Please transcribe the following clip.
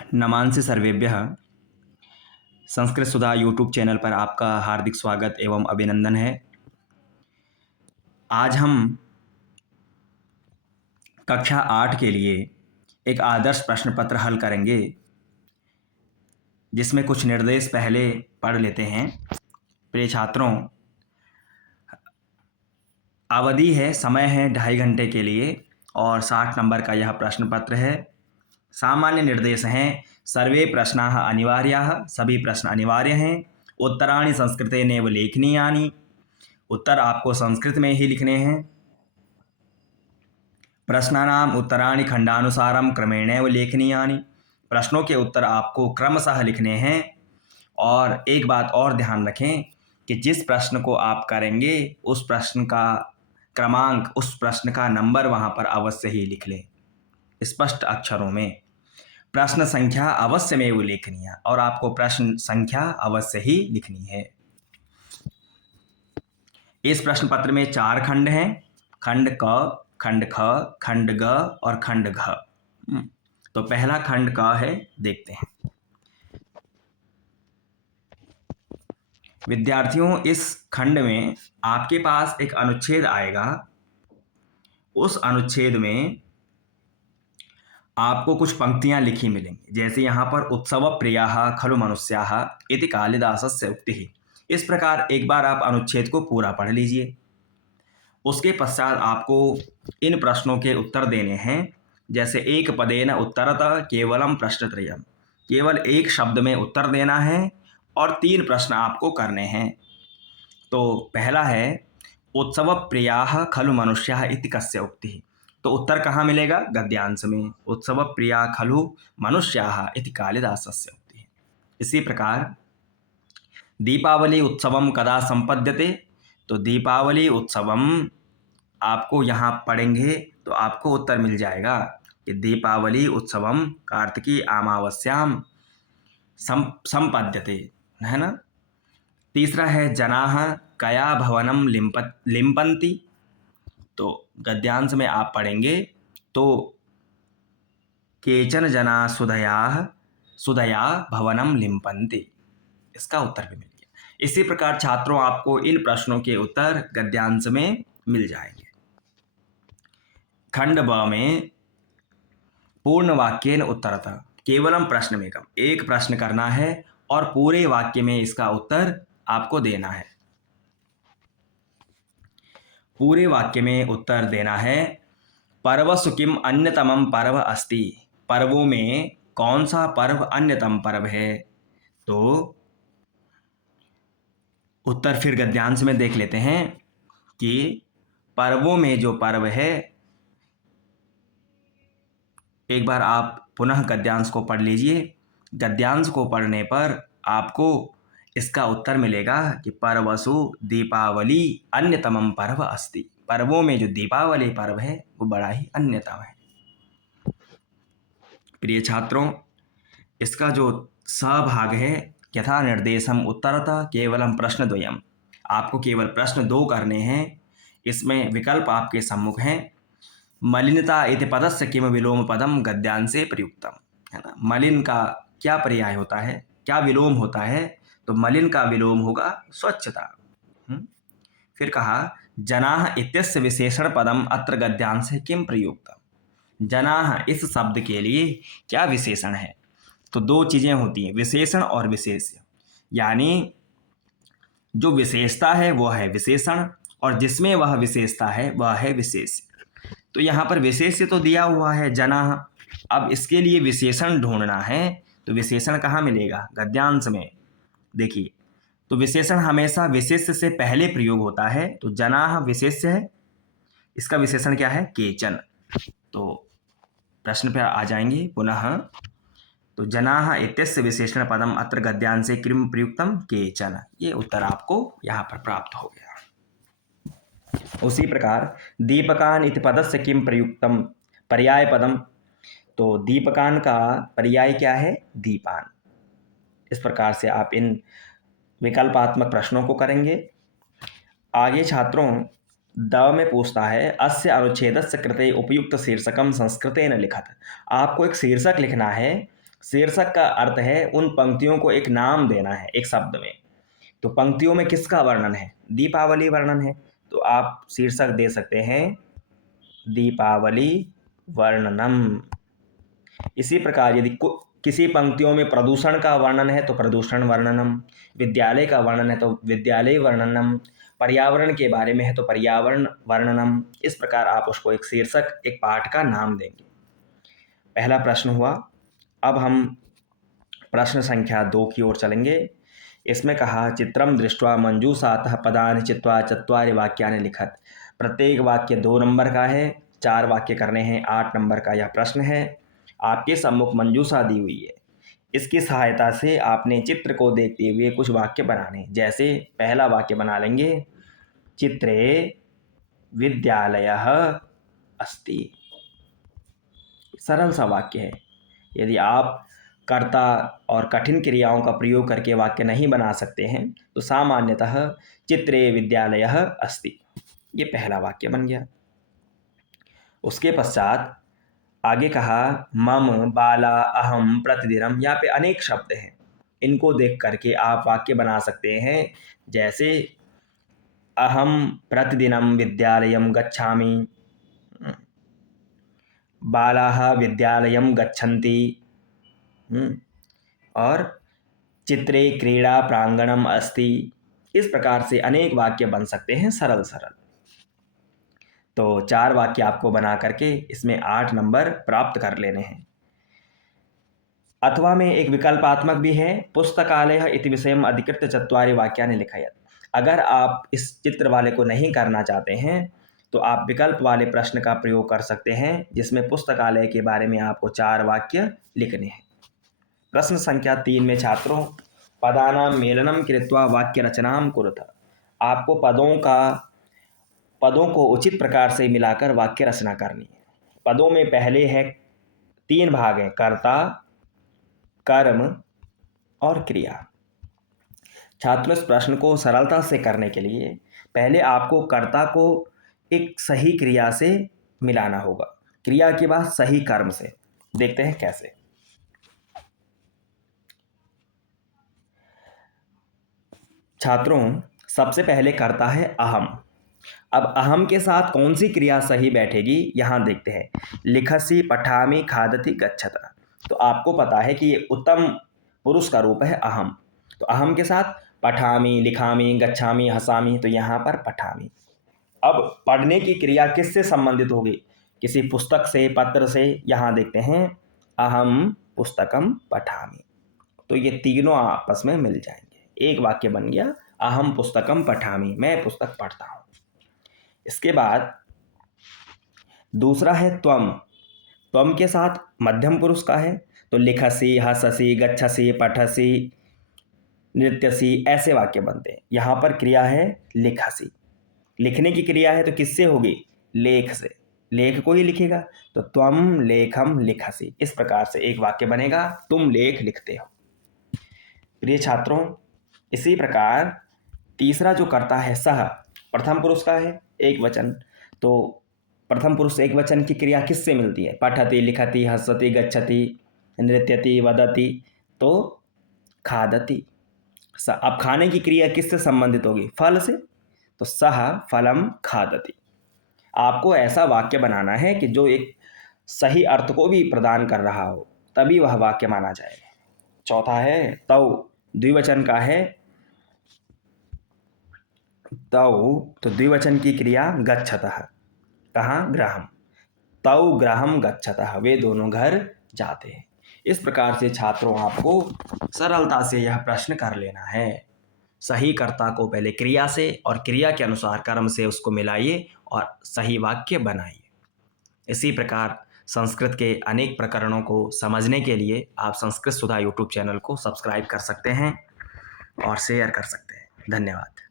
नमांसि सर्वेभ्यः। संस्कृत सुधा YouTube channel पर आपका हार्दिक स्वागत एवं अभिनंदन है। आज हम कक्षा 8 के लिए एक आदर्श प्रश्न पत्र हल करेंगे, जिसमें कुछ निर्देश पहले पढ़ लेते हैं। प्रिय छात्रों, अवधि है, समय है 2.5 घंटे के लिए और 60 नंबर का यह प्रश्न पत्र है। सामान्य निर्देश हैं, सर्वे प्रश्नाः अनिवार्याः, सभी प्रश्न अनिवार्य हैं। उत्तराणि संस्कृतेनैव लेखनीयानि, उत्तर आपको संस्कृत में ही लिखने हैं। प्रश्नानाम् उत्तराणि खंडानुसारम क्रमेणैव लेखनीयानि, प्रश्नों के उत्तर आपको क्रमशः लिखने हैं। और एक बात और ध्यान रखें कि जिस प्रश्न को आप करेंगे उस प्रश्न का क्रमांक, उस प्रश्न का नंबर वहाँ पर अवश्य ही लिख लें स्पष्ट अक्षरों में। प्रश्न संख्या अवश्यमेव लेखनीय, और आपको प्रश्न संख्या अवश्य ही लिखनी है। इस प्रश्न पत्र में 4 खंड हैं, खंड क, खंड ख, खंड ग और खंड घ। तो पहला खंड क है, देखते हैं। विद्यार्थियों, इस खंड में आपके पास एक अनुच्छेद आएगा। उस अनुच्छेद में आपको कुछ पंक्तियां लिखी मिलेंगी, जैसे यहाँ पर उत्सव प्रियाः खलु मनुष्याः इति कालिदासस्य उक्तिः। इस प्रकार एक बार आप अनुच्छेद को पूरा पढ़ लीजिए। उसके पश्चात आपको इन प्रश्नों के उत्तर देने हैं, जैसे एक पदेन उत्तरतः केवलम प्रश्नत्रयम्, केवल एक शब्द में उत्तर देना है और 3 प्रश्न आपको करने हैं। तो पहला है, उत्सव प्रियाः खलु मनुष्याः इति कस्य उक्तिः। तो उत्तर कहाँ मिलेगा? गद्यांश में। उत्सव प्रिया खलु मनुष्याः इति कालिदासस्य उक्तिः। इसी प्रकार दीपावली उत्सवम कदा संपद्यते, तो दीपावली उत्सवम आपको यहाँ पढ़ेंगे तो आपको उत्तर मिल जाएगा कि दीपावली उत्सवम कार्तिकी अमावस्याम संपद्यते, है ना। तीसरा है, जनाः कया भवनम लिम्पन्ति, तो गद्यांश में आप पढ़ेंगे तो केचन जना सुधया भवनम लिम्पन्ति, इसका उत्तर भी मिल गया। इसी प्रकार छात्रों, आपको इन प्रश्नों के उत्तर गद्यांश में मिल जाएंगे। खंड ब में पूर्ण वाक्येन उत्तरतः, केवलम प्रश्नमेकम, एक प्रश्न करना है और पूरे वाक्य में इसका उत्तर आपको देना है। पूरे वाक्य में उत्तर देना है, पर्वसु किम अन्यतमम पर्व अस्ति, पर्वों में कौन सा पर्व अन्यतम पर्व है। तो उत्तर फिर गद्यांश में देख लेते हैं कि पर्वों में जो पर्व है, एक बार आप पुनः गद्यांश को पढ़ लीजिए। गद्यांश को पढ़ने पर आपको इसका उत्तर मिलेगा कि पर्वसु दीपावली अन्यतमम पर्व अस्ति, पर्वों में जो दीपावली पर्व है वो बड़ा ही अन्यतम है। प्रिय छात्रों, इसका जो भाग है, यथा निर्देशम उत्तरतः केवलम प्रश्नद्वयम्, आपको केवल प्रश्न 2 करने हैं। इसमें विकल्प आपके सम्मुख हैं। मलिनता इति पदस्य किम विलोम पदम गद्यांशे प्रयुक्तम, है ना। मलिन का क्या पर्याय होता है, क्या विलोम होता है? तो मलिन का विलोम होगा स्वच्छता। फिर कहा, जनाः इत्यस्य विशेषण पदम अत्र गद्यांशे किम प्रयुक्तम, जनाः इस शब्द के लिए क्या विशेषण है? तो 2 चीज़ें होती हैं, विशेषण और विशेष्य। यानी जो विशेषता है वह है विशेषण, और जिसमें वह विशेषता है वह है विशेष्य। तो यहाँ पर विशेष्य तो दिया हुआ है जनाः, अब इसके लिए विशेषण ढूंढना है। तो विशेषण कहाँ मिलेगा? गद्यांश में। देखिए, तो विशेषण हमेशा विशेष्य से पहले प्रयोग होता है। तो जनाः विशेष्य है, इसका विशेषण क्या है? केचन। तो प्रश्न पर आ जाएंगे पुनः। तो जनाः इत्यस्य विशेषण पदम अत्र गद्यांशे किम प्रयुक्तम केचन, ये उत्तर आपको यहाँ पर प्राप्त हो गया। उसी प्रकार दीपकान इति पदस्य किम प्रयुक्तम पर्याय पदम, तो दीपकान का पर्याय क्या है? दीपान। इस प्रकार से आप इन विकल्पात्मक प्रश्नों को करेंगे। आगे छात्रों, द में पूछता है, अस्य अनुच्छेदस्य कृते उपयुक्त शीर्षकम संस्कृतेन लिखत। आपको एक शीर्षक लिखना है शीर्षक का अर्थ है उन पंक्तियों को एक नाम देना है एक शब्द में। तो पंक्तियों में किसका वर्णन है? दीपावली वर्णन है, तो आप शीर्षक दे सकते हैं दीपावली वर्णनम। इसी प्रकार यदि किसी पंक्तियों में प्रदूषण का वर्णन है तो प्रदूषण वर्णनम, विद्यालय का वर्णन है तो विद्यालय वर्णनम, पर्यावरण के बारे में है तो पर्यावरण वर्णनम। इस प्रकार आप उसको एक शीर्षक, एक पाठ का नाम देंगे। पहला प्रश्न हुआ। अब हम प्रश्न संख्या 2 की ओर चलेंगे। इसमें कहा चित्रम दृष्ट्वा मंजूषातः पदानि चित्वा चत्वारि वाक्यानि लिखत। प्रत्येक वाक्य 2 नंबर का है, 4 वाक्य करने हैं, 8 नंबर का यह प्रश्न है। आपके सम्मुख मंजूषा दी हुई है, इसकी सहायता से आपने चित्र को देखते हुए कुछ वाक्य बनाने। जैसे पहला वाक्य बना लेंगे, चित्रे विद्यालयः अस्ति। सरल सा वाक्य है। यदि आप कर्ता और कठिन क्रियाओं का प्रयोग करके वाक्य नहीं बना सकते हैं तो सामान्यतः चित्रे विद्यालयः अस्ति, ये पहला वाक्य बन गया। उसके पश्चात आगे कहा मम बाला अहम प्रतिदिनम। यहाँ पे अनेक शब्द हैं, इनको देख करके आप वाक्य बना सकते हैं। जैसे अहम प्रतिदिनम विद्यालयम गच्छामि, बालाः विद्यालयम गच्छन्ति, और चित्रे क्रीड़ा प्रांगणम अस्ति। इस प्रकार से अनेक वाक्य बन सकते हैं सरल सरल। तो 4 वाक्य आपको बना करके इसमें 8 नंबर प्राप्त कर लेने हैं। अथवा में एक विकल्पात्मक भी है, पुस्तकालय इति विषयम अधिकृत्य चत्वारि वाक्यानि लिखयत। अगर आप इस चित्र वाले को नहीं करना चाहते हैं तो आप विकल्प वाले प्रश्न का प्रयोग कर सकते हैं, जिसमें पुस्तकालय के बारे में आपको 4 वाक्य लिखने हैं। प्रश्न संख्या 3 में छात्रों पदानां मेलनम कृत्वा वाक्य रचनाम कुरुत। आपको पदों को उचित प्रकार से मिलाकर वाक्य रचना करनी है। पदों में पहले है 3 भाग हैं, कर्ता, कर्म और क्रिया। छात्रों इस प्रश्न को सरलता से करने के लिए पहले आपको कर्ता को एक सही क्रिया से मिलाना होगा, क्रिया के बाद सही कर्म से। देखते हैं कैसे। छात्रों सबसे पहले कर्ता है अहम। अब अहम के साथ कौन सी क्रिया सही बैठेगी यहाँ देखते हैं। लिखसी पठामी खादती गच्छता। तो आपको पता है कि ये उत्तम पुरुष का रूप है अहम, तो अहम के साथ पठामी, लिखामी, गच्छामी, हसामी, तो यहाँ पर पठामी। अब पढ़ने की क्रिया किससे संबंधित होगी? किसी पुस्तक से, पत्र से। यहाँ देखते हैं अहम पुस्तकम पठामी, तो ये तीनों आपस में मिल जाएंगे, एक वाक्य बन गया अहम पुस्तकम पठामी, मैं पुस्तक पढ़ता हूँ। इसके बाद दूसरा है त्वम। त्वम के साथ मध्यम पुरुष का है, तो लिखसी, हससी, गच्छसी, पठसी, नृत्यसी, ऐसे वाक्य बनते हैं। यहाँ पर क्रिया है लिखसी, लिखने की क्रिया है तो किससे होगी? लेख से, लेख को ही लिखेगा, तो त्वम लेखम लिखसी। इस प्रकार से एक वाक्य बनेगा, तुम लेख लिखते हो। प्रिय छात्रों, इसी प्रकार तीसरा जो कर्ता है सह, प्रथम पुरुष का है, एक वचन। तो प्रथम पुरुष एक वचन की क्रिया किससे मिलती है? पठति, लिखति, हसति, गच्छति, नृत्यति, वदति, तो खादति। अब खाने की क्रिया किससे संबंधित होगी? फल से, तो सह फलम खादति। आपको ऐसा वाक्य बनाना है कि जो एक सही अर्थ को भी प्रदान कर रहा हो, तभी वह वाक्य माना जाएगा। चौथा है तौ, द्विवचन का है। तौ, तो द्विवचन की क्रिया गच्छतः, कहाँ? गृहम। तौ गृहम गच्छतः, वे दोनों घर जाते हैं। इस प्रकार से छात्रों आपको सरलता से यह प्रश्न कर लेना है। सही कर्ता को पहले क्रिया से और क्रिया के अनुसार कर्म से उसको मिलाइए और सही वाक्य बनाइए। इसी प्रकार संस्कृत के अनेक प्रकरणों को समझने के लिए आप संस्कृत सुधा यूट्यूब चैनल को सब्सक्राइब कर सकते हैं और शेयर कर सकते हैं। धन्यवाद।